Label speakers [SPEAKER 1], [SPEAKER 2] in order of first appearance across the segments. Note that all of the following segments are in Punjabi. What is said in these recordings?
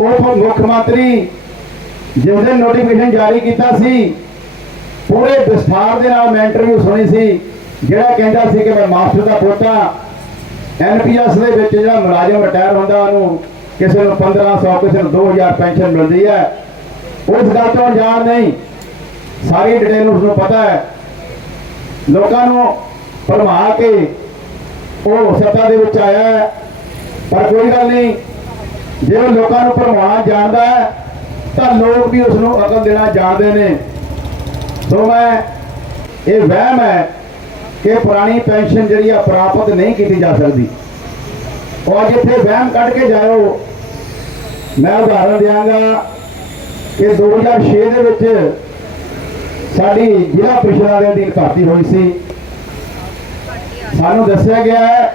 [SPEAKER 1] ਉਪ ਮੁੱਖ ਮੰਤਰੀ ਜਿਸ ਦਿਨ ਨੋਟੀਫਿਕੇਸ਼ਨ ਜਾਰੀ ਕੀਤਾ ਸੀ, ਪੂਰੇ ਵਿਸਥਾਰ ਦੇ ਨਾਲ ਮੈਂ ਇੰਟਰਵਿਊ ਸੁਣੀ ਸੀ, ਜਿਹੜਾ ਕਹਿੰਦਾ ਸੀ ਕਿ ਮੈਂ ਮਾਸਟਰ ਦਾ ਪੋਤਾ ਐਨਪੀਐਸ ਦੇ ਵਿੱਚ ਜਿਹੜਾ ਮੁਲਾਜ਼ਮ ਰਿਟਾਇਰ ਹੁੰਦਾ ਉਹਨੂੰ ਕਿਸੇ ਨੂੰ 1500 ਕਿਸੇ ਨੂੰ 2000 ਪੈਨਸ਼ਨ ਮਿਲਦੀ ਹੈ। ਉਸ ਗੱਲ ਤੋਂ ਅਣਜਾਣ ਨਹੀਂ, ਸਾਰੀ ਡਿਟੇਲ ਉਸਨੂੰ ਪਤਾ ਹੈ। ਲੋਕਾਂ ਨੂੰ ਭਰਮਾ ਕੇ ਉਹ ਸੱਤਾ ਦੇ ਵਿੱਚ ਆਇਆ ਹੈ, ਪਰ ਕੋਈ ਗੱਲ ਨਹੀਂ ਜੇ ਉਹ ਲੋਕਾਂ ਨੂੰ ਭਰਮਾਉਣਾ ਜਾਣਦਾ ਹੈ, ਤਾਂ ਲੋਕ ਵੀ ਉਸ ਨੂੰ ਅਕਲ ਦੇਣਾ ਜਾਣਦੇ ਨੇ। ਸੋ ਮੈਂ ਇਹ ਵਹਿਮ ਹੈ ਕਿ ਪੁਰਾਣੀ ਪੈਨਸ਼ਨ ਜਿਹੜੀ ਆ ਪ੍ਰਾਪਤ ਨਹੀਂ ਕੀਤੀ ਜਾ ਸਕਦੀ। ਔਰ ਜਿੱਥੇ ਵਹਿਮ ਕੱਢ ਕੇ ਜਾਇਓ, ਮੈਂ ਉਦਾਹਰਨ ਦਿਆਂਗਾ ਕਿ 2006 ਦੇ ਵਿੱਚ ਸਾਡੀ ਜ਼ਿਲ੍ਹਾ ਪ੍ਰੀਸ਼ਦ ਦੇ ਅਧੀਨ ਭਰਤੀ ਹੋਈ ਸੀ। ਸਾਨੂੰ ਦੱਸਿਆ ਗਿਆ ਹੈ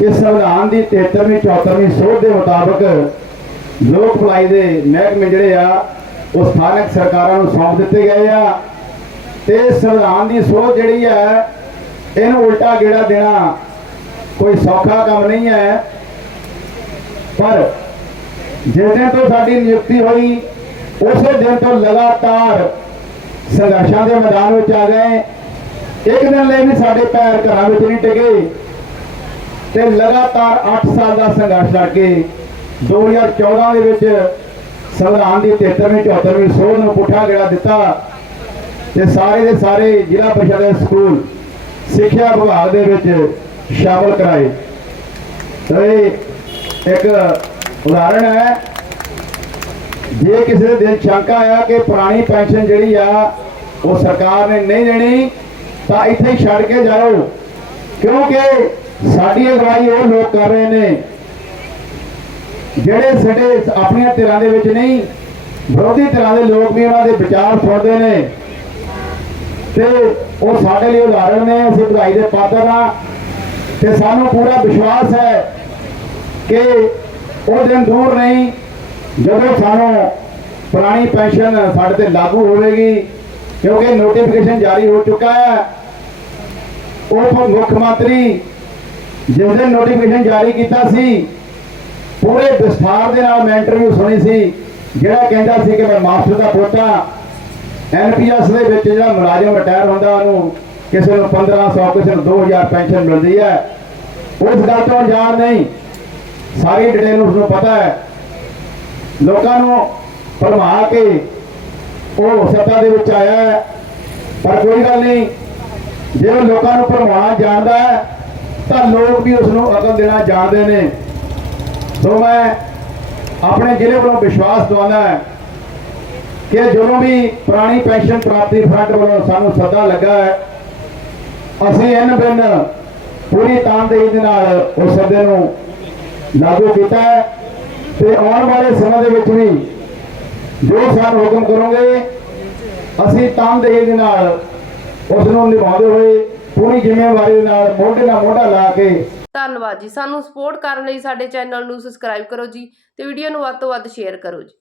[SPEAKER 1] ਕਿ ਸੰਵਿਧਾਨ ਦੀ 73ਵੀਂ 74ਵੀਂ ਸੋਧ ਦੇ ਮੁਤਾਬਕ ਲੋਕ ਭਲਾਈ ਦੇ ਮਹਿਕਮੇ ਜਿਹੜੇ ਆ, ਉਹ ਸਥਾਨਕ ਸਰਕਾਰਾਂ ਨੂੰ ਸੌਂਪ ਦਿੱਤੇ ਗਏ ਆ। ਤੇ ਸੰਵਿਧਾਨ ਦੀ ਸੋਧ ਜਿਹੜੀ ਹੈ ਇਹਨੂੰ ਉਲਟਾ ਗੇੜਾ ਦੇਣਾ ਕੋਈ ਸੌਖਾ ਕੰਮ ਨਹੀਂ ਹੈ। ਪਰ ਜਿਸ ਦਿਨ ਤੋਂ ਸਾਡੀ ਨਿਯੁਕਤੀ ਹੋਈ, ਉਸੇ ਦਿਨ ਤੋਂ ਲਗਾਤਾਰ ਸੰਘਰਸ਼ਾਂ ਦੇ ਮੈਦਾਨ ਵਿੱਚ ਆ ਗਏ। ਇੱਕ ਦਿਨ ਲਈ ਵੀ ਸਾਡੇ ਪੈਰ ਘਰਾਂ ਵਿੱਚ ਨਹੀਂ ਟਿਕੇ। ਤੇ ਲਗਾਤਾਰ 8 ਸਾਲ ਦਾ ਸੰਘਰਸ਼ ਲੜ ਕੇ 2014 ਦੇ ਵਿੱਚ ਸੰਵਿਧਾਨ ਦੀ 73ਵੀਂ 74ਵੀਂ ਸੋਧ ਨੂੰ ਪੁੱਠਾ ਗੇੜਾ ਦਿੱਤਾ ਤੇ ਸਾਰੇ ਦੇ ਸਾਰੇ ਜ਼ਿਲ੍ਹਾ ਪਰਿਸ਼ਦ ਦੇ ਸਕੂਲ, ਸਿੱਖਿਆ ਵਿਭਾਗ ਦੇ ਵਿੱਚ ਸ਼ਾਮਲ ਕਰਾਏ। ਤੇ ਇਹ ਇੱਕ ਉਦਾਹਰਣ ਹੈ, ਜੇ ਕਿਸੇ ਦੇ ਦਿਲ ਸ਼ੰਕਾ ਆ ਕਿ ਪੁਰਾਣੀ ਪੈਨਸ਼ਨ ਜਿਹੜੀ ਆ ਉਹ ਸਰਕਾਰ ਨੇ ਨਹੀਂ ਦੇਣੀ, ਤਾਂ ਇੱਥੇ ਹੀ ਛੱਡ ਕੇ ਜਾਓ। ਕਿਉਂਕਿ ਸਾਡੀ ਅਗਵਾਈ ਉਹ ਲੋਕ ਕਰ ਰਹੇ ਨੇ, ਜਿਹੜੇ ਸਾਡੇ ਆਪਣੀਆਂ ਧਿਰਾਂ ਦੇ ਵਿੱਚ ਨਹੀਂ, ਵਿਰੋਧੀ ਧਿਰਾਂ ਦੇ ਲੋਕ ਵੀ ਉਹਨਾਂ ਦੇ ਵਿਚਾਰ ਸੁਣਦੇ ਨੇ। ਤੇ ਉਹ ਸਾਡੇ ਲਈ ਉਦਾਹਰਣ ਨੇ, ਅਸੀਂ ਵਧਾਈ ਦੇ ਪਾਤਰ ਹਾਂ। ਤੇ ਸਾਨੂੰ ਪੂਰਾ ਵਿਸ਼ਵਾਸ ਹੈ ਕਿ ਉਹ ਦਿਨ ਦੂਰ ਨਹੀਂ, ਜਦੋਂ ਸਾਨੂੰ ਪੁਰਾਣੀ ਪੈਨਸ਼ਨ ਸਾਡੇ ਤੇ ਲਾਗੂ ਹੋਵੇਗੀ, ਕਿਉਂਕਿ ਨੋਟੀਫਿਕੇਸ਼ਨ ਜਾਰੀ ਹੋ ਚੁੱਕਾ ਹੈ। ਉਪ ਮੁੱਖ ਮੰਤਰੀ ਜਿਸ ਦਿਨ ਨੋਟੀਫਿਕੇਸ਼ਨ ਜਾਰੀ ਕੀਤਾ ਸੀ, ਪੂਰੇ ਵਿਸਥਾਰ ਦੇ ਨਾਲ ਮੈਂ ਇੰਟਰਵਿਊ ਸੁਣੀ ਸੀ, ਜਿਹੜਾ ਕਹਿੰਦਾ ਸੀ ਕਿ ਮੈਂ ਮਾਸਟਰ ਦਾ ਪੋਤਾ ਐਨਪੀਐਸ ਦੇ ਵਿੱਚ ਜਿਹੜਾ ਮੁਲਾਜ਼ਮ ਰਿਟਾਇਰ ਹੁੰਦਾ, ਉਹਨੂੰ ਕਿਸੇ ਨੂੰ 1500 ਕਿਸੇ ਨੂੰ 2000 ਪੈਨਸ਼ਨ ਮਿਲਦੀ ਹੈ। ਉਸ ਗੱਲ ਤੋਂ ਅਣਜਾਣ ਨਹੀਂ, ਸਾਰੀ ਡਿਟੇਲ ਉਸਨੂੰ ਪਤਾ ਹੈ। ਲੋਕਾਂ ਨੂੰ ਭਰਮਾ ਕੇ ਉਹ ਸੱਤਾ ਦੇ ਵਿੱਚ ਆਇਆ ਹੈ, ਪਰ ਕੋਈ ਗੱਲ ਨਹੀਂ, ਜੇ ਉਹ ਲੋਕਾਂ ਨੂੰ ਭਰਮਾਉਣਾ ਜਾਣਦਾ ਹੈ ਤਾਂ ਲੋਕ ਵੀ ਉਸ ਨੂੰ ਅਕਲ ਦੇਣਾ ਜਾਣਦੇ ਨੇ। ਸੋ ਮੈਂ ਆਪਣੇ ਜ਼ਿਲ੍ਹੇ ਵੱਲੋਂ ਵਿਸ਼ਵਾਸ ਦਵਾਉਂਦਾ ਹੈ ਕਿ ਜਦੋਂ ਵੀ ਪੁਰਾਣੀ ਪੈਨਸ਼ਨ ਪ੍ਰਾਪਤੀ ਫਰੰਟ ਵੱਲੋਂ ਸਾਨੂੰ ਸੱਦਾ ਲੱਗਾ ਹੈ, ਅਸੀਂ ਇਹਨਾਂ ਬਿਨ ਪੂਰੀ ਤਾਨਦੇਹੀ ਦੇ ਨਾਲ ਉਸ ਸੱਦੇ ਨੂੰ ਲਾਗੂ ਕੀਤਾ ਹੈ ਤੇ ਆਉਣ ਵਾਲੇ ਸਮੇਂ ਦੇ ਵਿੱਚ ਵੀ ਜੋ ਸਾਨੂੰ ਹੁਕਮ ਕਰੋਗੇ, ਅਸੀਂ ਤਾਨਦੇਹੀ ਦੇ ਨਾਲ ਉਸ ਨੂੰ ਨਿਭਾਉਂਦੇ ਹੋਏ ਪੂਰੀ ਜ਼ਿੰਮੇਵਾਰੀ ਨਾਲ ਮੋਢੇ ਨਾਲ ਮੋਢਾ ਲਾ ਕੇ
[SPEAKER 2] ਧੰਨਵਾਦ ਜੀ। ਸਾਨੂੰ ਸਪੋਰਟ ਕਰਨ ਲਈ ਸਾਡੇ ਚੈਨਲ ਨੂੰ ਸਬਸਕ੍ਰਾਈਬ ਕਰੋ ਜੀ ਤੇ ਵੀਡੀਓ ਨੂੰ ਵੱਧ ਤੋਂ ਵੱਧ ਸ਼ੇਅਰ ਕਰੋ ਜੀ।